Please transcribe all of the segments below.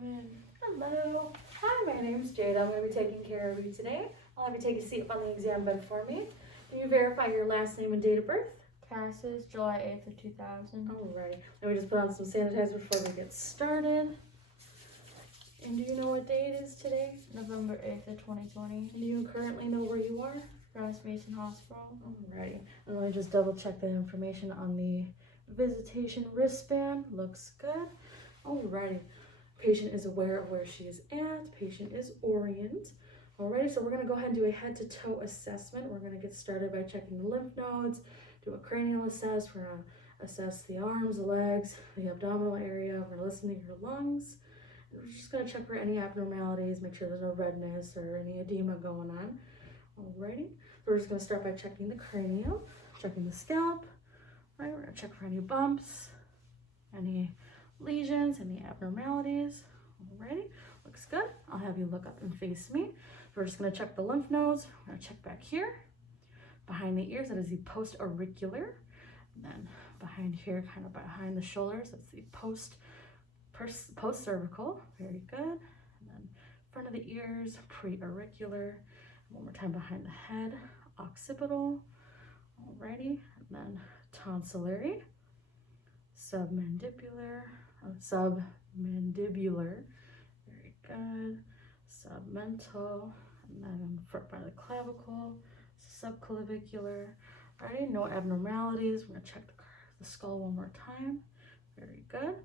Come in. Hello. Hi, my name's Jade. I'm going to be taking care of you today. I'll have you take a seat up on the exam bed for me. Can you verify your last name and date of birth? Cassis, July 8th of 2000. Alrighty. Let me just put on some sanitizer before we get started. And do you know what day it is today? November 8th of 2020. Do you currently know where you are? Mason Hospital. Alrighty. And let me just double check that information on the visitation wristband. Looks good. Alrighty. Patient is aware of where she is at. Patient is orient. Alrighty, so we're going to go ahead and do a head-to-toe assessment. We're going to get started by checking the lymph nodes, do a cranial assess. We're going to assess the arms, the legs, the abdominal area. We're going to listen to your lungs. And we're just going to check for any abnormalities, make sure there's no redness or any edema going on. Alrighty, so we're just going to start by checking the cranial, checking the scalp. Right, we're going to check for any bumps, any lesions, any abnormalities. Alrighty, looks good. I'll have you look up and face me. We're just going to check the lymph nodes. We're going to check back here. Behind the ears, that is the post-auricular. And then behind here, kind of behind the shoulders, that's the post-cervical. Very good. And then front of the ears, pre-auricular. One more time behind the head, occipital. Alrighty. And then tonsillary, submandibular. Very good. Submental, and then front by the clavicle, subclavicular. Alrighty, no abnormalities. We're gonna check the skull one more time. Very good. And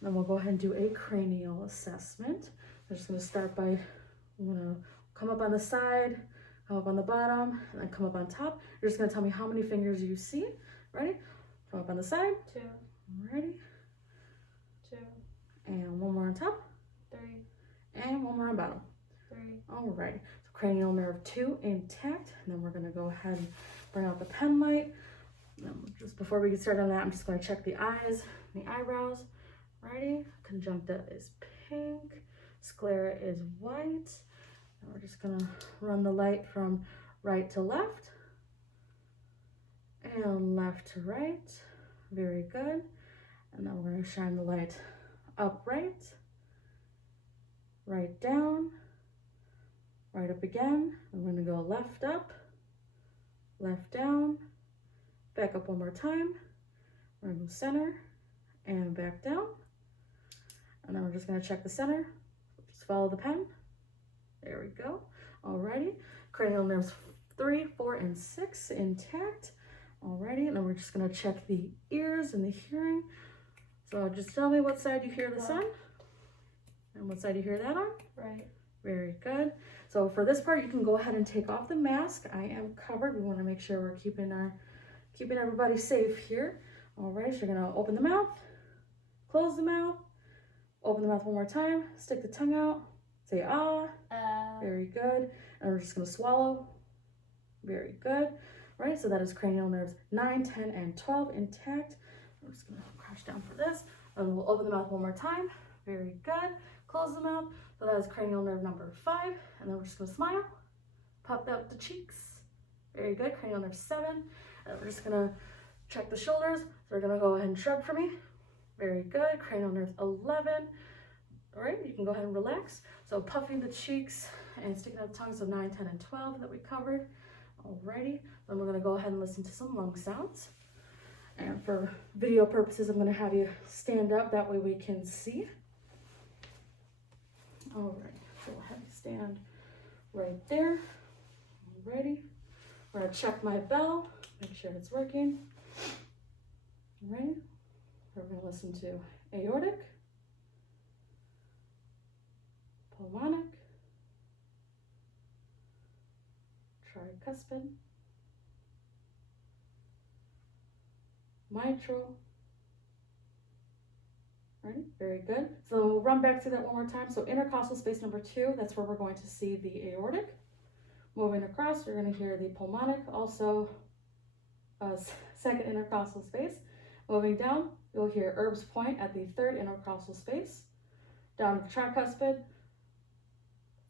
then we'll go ahead and do a cranial assessment. I'm just gonna start by, I'm gonna come up on the side, come up on the bottom, and then come up on top. You're just gonna tell me how many fingers you see. Ready? Come up on the side. 2. Ready? 2. And one more on top. 3. And one more on bottom. 3. Alright, so cranial nerve 2 intact. And then we're going to go ahead and bring out the pen light. Just before we get started on that, I'm just going to check the eyes, the eyebrows. Ready? Conjunctiva is pink. Sclera is white. And we're just going to run the light from right to left. And left to right. Very good. And then we're going to shine the light upright. Right down, right up again. I'm going to go left up, left down, back up one more time. We're going to go center and back down. And then we're just going to check the center. Just follow the pen. There we go. Alrighty. Cranial nerves 3, 4, and 6 intact. Alrighty. And then we're just going to check the ears and the hearing. So just tell me what side you hear the sun. And what side do you hear that on? Right. Very good. So for this part, you can go ahead and take off the mask. I am covered. We want to make sure we're keeping everybody safe here. All right, so you're going to open the mouth, close the mouth, open the mouth one more time, stick the tongue out, say ah. Very good. And we're just going to swallow. Very good. Right, so that is cranial nerves 9, 10, and 12 intact. We're just going to crouch down for this. And we'll open the mouth one more time. Very good. Close the mouth. So that is cranial nerve number 5. And then we're just going to smile. Pop out the cheeks. Very good. Cranial nerve 7. And we're just going to check the shoulders. So we're going to go ahead and shrug for me. Very good. Cranial nerve 11. All right. You can go ahead and relax. So puffing the cheeks and sticking out the tongue. So 9, 10, and 12 that we covered. Alrighty. Then we're going to go ahead and listen to some lung sounds. And for video purposes, I'm going to have you stand up. That way we can see. All right, so we'll have you stand right there. Ready? We're gonna check my bell, make sure it's working. Ready? We're gonna listen to aortic, pulmonic, tricuspid, mitral. Right, very good. So we'll run back through that one more time. So intercostal space number 2, that's where we're going to see the aortic. Moving across, you're going to hear the pulmonic, also second intercostal space. Moving down, you'll hear Erb's point at the 3rd intercostal space. Down to tricuspid,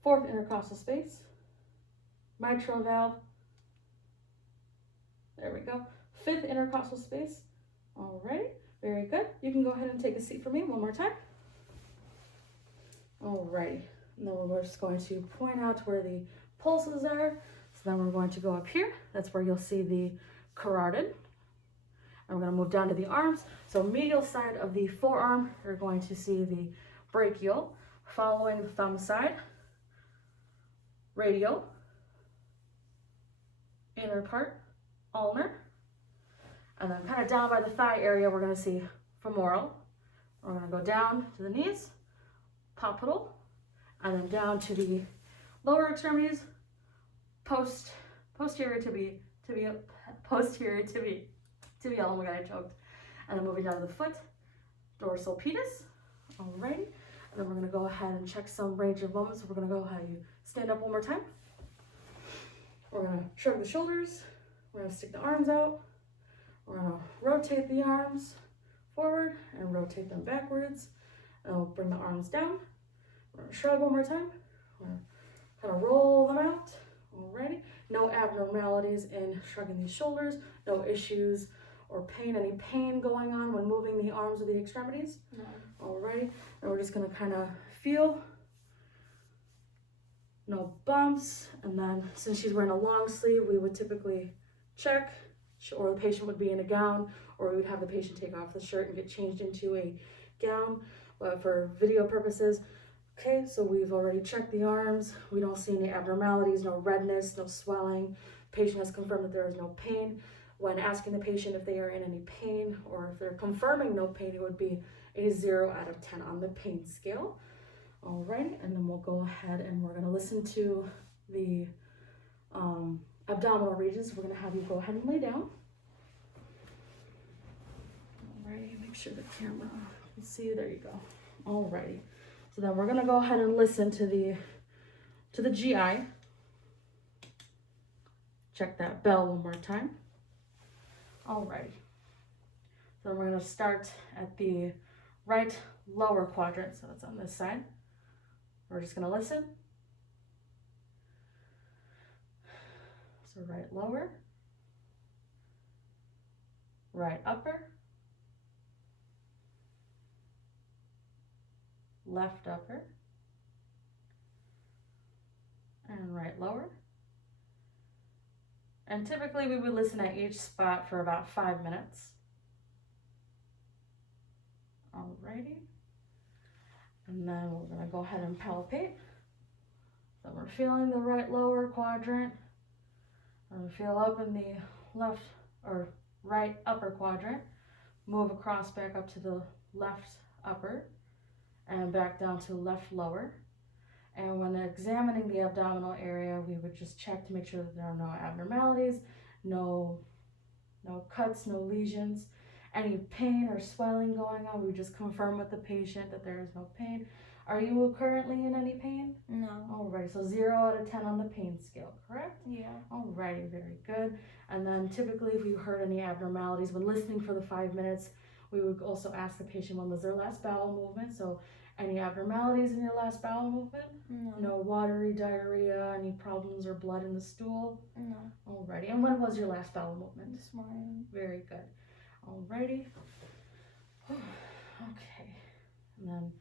4th intercostal space. Mitral valve. There we go. 5th intercostal space. Alrighty. Very good. You can go ahead and take a seat for me one more time. Alrighty, and then we're just going to point out where the pulses are. So then we're going to go up here. That's where you'll see the carotid. And we're going to move down to the arms. So medial side of the forearm, you're going to see the brachial, following the thumb side, radial, inner part, ulnar, and then kind of down by the thigh area, we're going to see femoral. We're going to go down to the knees, popliteal, and then down to the lower extremities, posterior tibial, oh my god, I choked. And then moving down to the foot, dorsal pedis, alrighty. And then we're gonna go ahead and check some range of movement. So we're gonna go ahead and stand up one more time. We're gonna shrug the shoulders. We're gonna stick the arms out. We're gonna rotate the arms forward and rotate them backwards. And we'll bring the arms down. We're gonna shrug one more time. We're gonna kind of roll them out. Alrighty. No abnormalities in shrugging these shoulders. No issues or pain. Any pain going on when moving the arms or the extremities? No. Alrighty. And we're just gonna kind of feel. No bumps. And then since she's wearing a long sleeve, we would typically check, or the patient would be in a gown, or we would have the patient take off the shirt and get changed into a gown. But for video purposes, okay, so we've already checked the arms. We don't see any abnormalities, no redness, no swelling. Patient has confirmed that there is no pain. When asking the patient if they are in any pain, or if they're confirming no pain, it would be a 0 out of 10 on the pain scale. All right, and then we'll go ahead and we're gonna listen to the abdominal regions. We're gonna have you go ahead and lay down. All right, make sure the camera can see you. There you go. All righty. So then we're gonna go ahead and listen to the GI. Check that bell one more time. Alrighty. So we're gonna start at the right lower quadrant, so that's on this side. We're just gonna listen. So right lower, right upper, left upper, and right lower. And typically we would listen at each spot for about 5 minutes. Alrighty. And then we're gonna go ahead and palpate. So we're feeling the right lower quadrant. And we feel up in the left or right upper quadrant. Move across back up to the left upper and back down to left lower. And when examining the abdominal area, we would just check to make sure that there are no abnormalities, no cuts, no lesions, any pain or swelling going on. We would just confirm with the patient that there is no pain. Are you currently in any pain? No. Alrighty, so 0 out of 10 on the pain scale, correct? Yeah. Alrighty, very good. And then typically if we heard any abnormalities when listening for the 5 minutes, we would also ask the patient when was their last bowel movement. So any abnormalities in your last bowel movement? No. No watery diarrhea, any problems or blood in the stool? No. Alrighty, and when was your last bowel movement? This morning. Very good. Alrighty. Okay, and then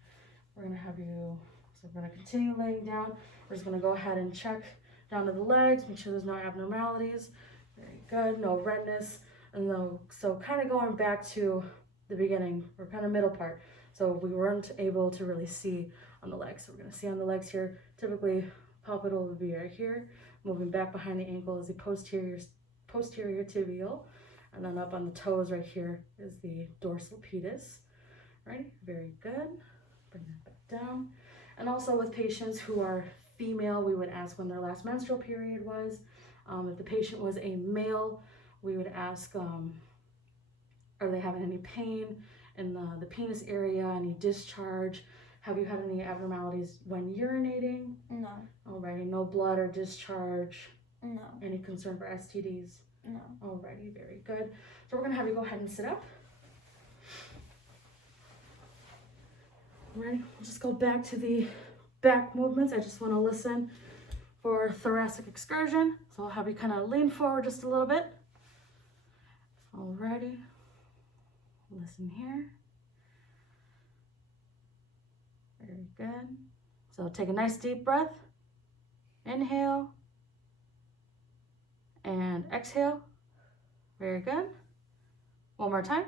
we're gonna have you, so we're gonna continue laying down. We're just gonna go ahead and check down to the legs, make sure there's no abnormalities. Very good, no redness. And then, so kind of going back to the beginning, or kind of middle part. So we weren't able to really see on the legs. So we're gonna see on the legs here, typically palpable would be right here. Moving back behind the ankle is the posterior tibial. And then up on the toes right here is the dorsal pedis. Right, very good. Bring that back down. And also with patients who are female, we would ask when their last menstrual period was. If the patient was a male, we would ask, are they having any pain in the penis area, any discharge? Have you had any abnormalities when urinating? No. Alrighty, no blood or discharge? No. Any concern for STDs? No. Alrighty, very good. So we're gonna have you go ahead and sit up. Alrighty, we'll just go back to the back movements. I just wanna listen for thoracic excursion. So I'll have you kind of lean forward just a little bit. Alrighty, listen here. Very good. So take a nice deep breath. Inhale and exhale. Very good. One more time.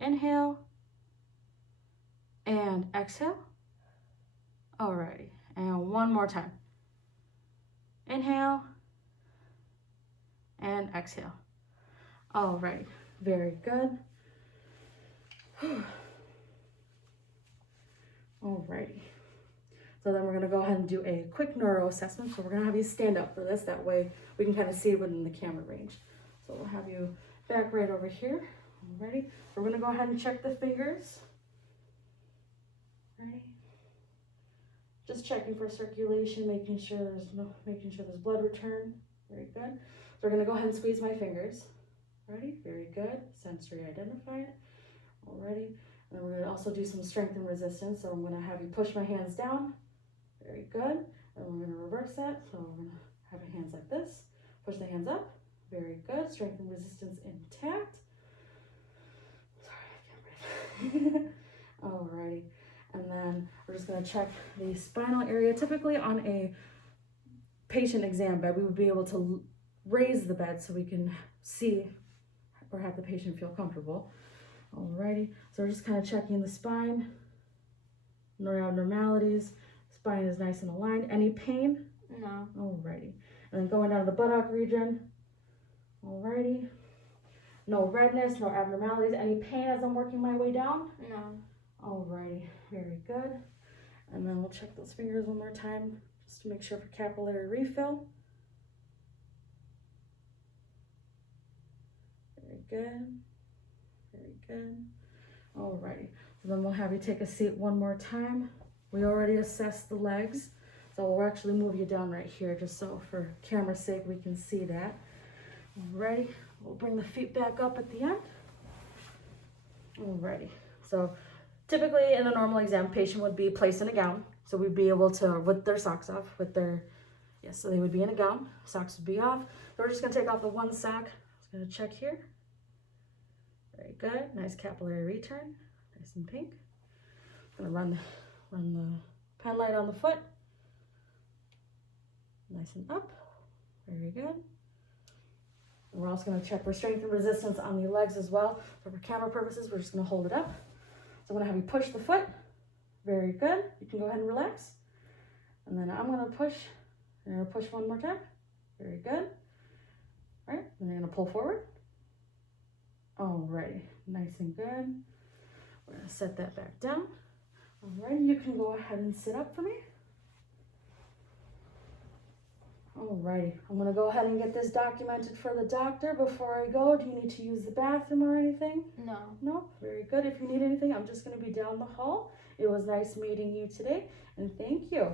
Inhale and exhale. Alrighty. And one more time. Inhale and exhale. Alrighty. Very good. Alrighty. So then we're going to go ahead and do a quick neuro assessment. So we're going to have you stand up for this. That way we can kind of see within the camera range. So we'll have you back right over here. Alrighty. We're going to go ahead and check the fingers. Ready? Just checking for circulation, making sure there's blood return. Very good. So we're going to go ahead and squeeze my fingers. Ready? Very good. Sensory identified. Alrighty. And then we're going to also do some strength and resistance. So I'm going to have you push my hands down. Very good. And we're going to reverse that. So we're going to have your hands like this. Push the hands up. Very good. Strength and resistance intact. Sorry, I can't breathe. Alrighty. And then we're just going to check the spinal area. Typically on a patient exam bed, we would be able to raise the bed so we can see or have the patient feel comfortable. Alrighty, so we're just kind of checking the spine, no abnormalities. Spine is nice and aligned. Any pain? No. Alrighty, and then going down to the buttock region. Alrighty, no redness, no abnormalities. Any pain as I'm working my way down? No. Alrighty, very good. And then we'll check those fingers one more time just to make sure for capillary refill. Very good. Very good. Alrighty. So then we'll have you take a seat one more time. We already assessed the legs. So we'll actually move you down right here just so for camera's sake we can see that. Alrighty. We'll bring the feet back up at the end. Alrighty. So typically in a normal exam, patient would be placed in a gown. So we'd be able to, with their socks off, so they would be in a gown. Socks would be off. So we're just gonna take off the one sock. Just gonna check here. Very good. Nice capillary return. Nice and pink. Gonna run the pen light on the foot. Nice and up. Very good. And we're also gonna check for strength and resistance on the legs as well. So for camera purposes, we're just gonna hold it up. So I'm gonna have you push the foot. Very good. You can go ahead and relax. And then I'm gonna push. And I'm gonna push one more time. Very good. All right. And you're gonna pull forward. Alrighty, nice and good. We're gonna set that back down. Alrighty, you can go ahead and sit up for me. Alrighty, I'm gonna go ahead and get this documented for the doctor. Before I go, do you need to use the bathroom or anything? No. No? Very good. If you need anything, I'm just gonna be down the hall. It was nice meeting you today, and thank you.